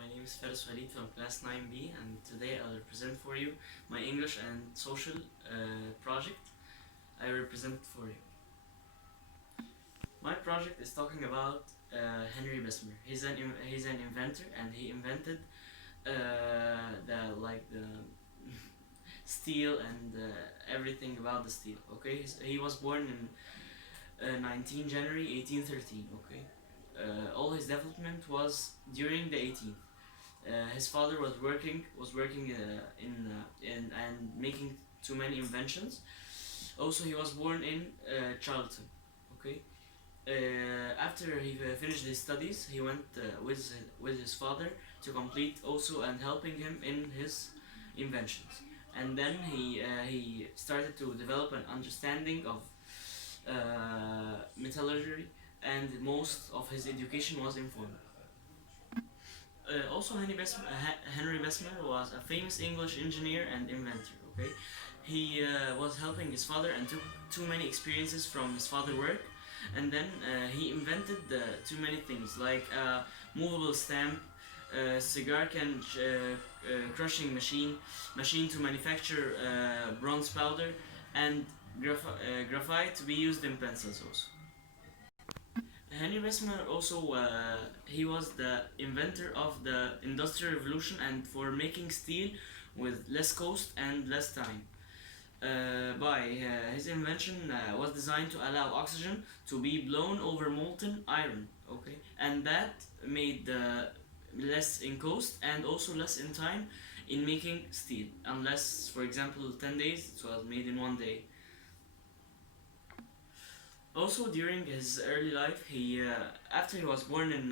My name is Faris Walid from class 9B, and today I'll present for you my English and social project I represent for you. My project is talking about Henry Bessemer. He's an inventor, and he invented the steel and everything about the steel. Okay, he was born in 19 January 1813. Okay, all his development was during the 18th. His father was working in and making too many inventions. Also, he was born in Charlton. Okay. After he finished his studies, he went with his father to complete also and helping him in his inventions. And then he started to develop an understanding of metallurgy, and most of his education was informal. Also, Henry Bessemer was a famous English engineer and inventor. Okay, he was helping his father and took too many experiences from his father's work, and then he invented too many things like a movable stamp, cigar can crushing machine to manufacture bronze powder, and graphite to be used in pencils also. Henry Bessemer also he was the inventor of the Industrial Revolution and for making steel with less cost and less time. His invention was designed to allow oxygen to be blown over molten iron. Okay, and that made less in cost and also less in time in making steel. Unless, for example, 10 days, it was made in 1 day. Also, during his early life, after he was born in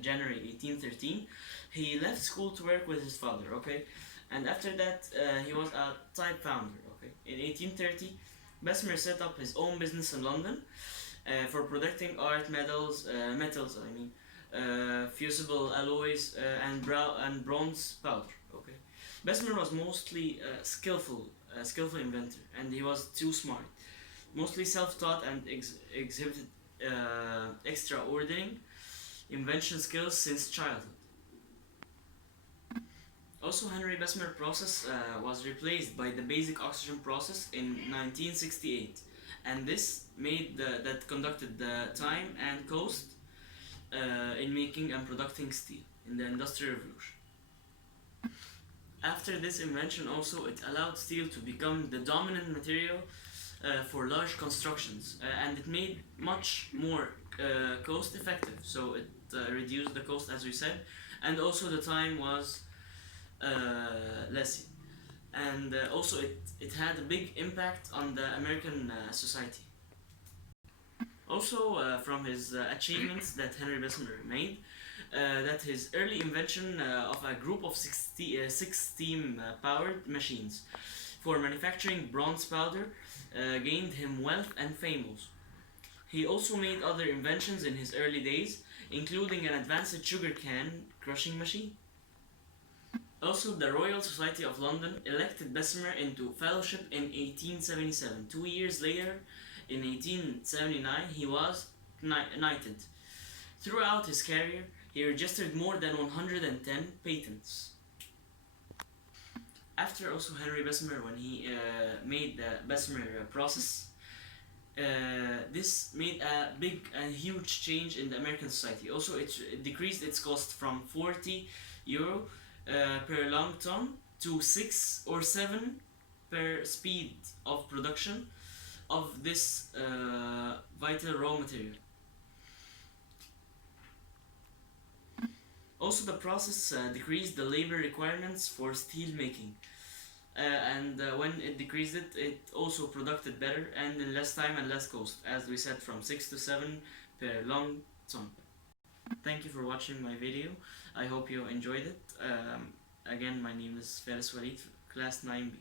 January 1813, he left school to work with his father. Okay, and after that, he was a type founder. Okay, in 1830, Bessemer set up his own business in London for producing art metals. I mean, fusible alloys and bronze powder. Okay, Bessemer was mostly skillful inventor, and he was too smart. Mostly self-taught and exhibited extraordinary invention skills since childhood. Also, Henry Bessemer process was replaced by the basic oxygen process in 1968, and this made that conducted the time and cost in making and producing steel in the Industrial Revolution. After this invention, also it allowed steel to become the dominant material for large constructions, and it made much more cost effective, so it reduced the cost, as we said, and also the time was less, and also it had a big impact on the American society. Also, from his achievements that Henry Bessemer made, that his early invention of a group of six steam powered machines for manufacturing bronze powder gained him wealth and fame also. He also made other inventions in his early days, including an advanced sugar cane crushing machine. Also, the Royal Society of London elected Bessemer into fellowship in 1877. 2 years later, in 1879, he was knighted. Throughout his career, he registered more than 110 patents. After also Henry Bessemer, when he made the Bessemer process, this made a big and huge change in the American society. Also, it decreased its cost from 40 euro per long ton to 6 or 7 per speed of production of this vital raw material. Also, the process decreased the labor requirements for steel making, and when it decreased it also produced better and in less time and less cost, as we said, from 6 to 7 per long ton. Thank you for watching my video. I hope you enjoyed it. Again, my name is Faris Walid, class 9B.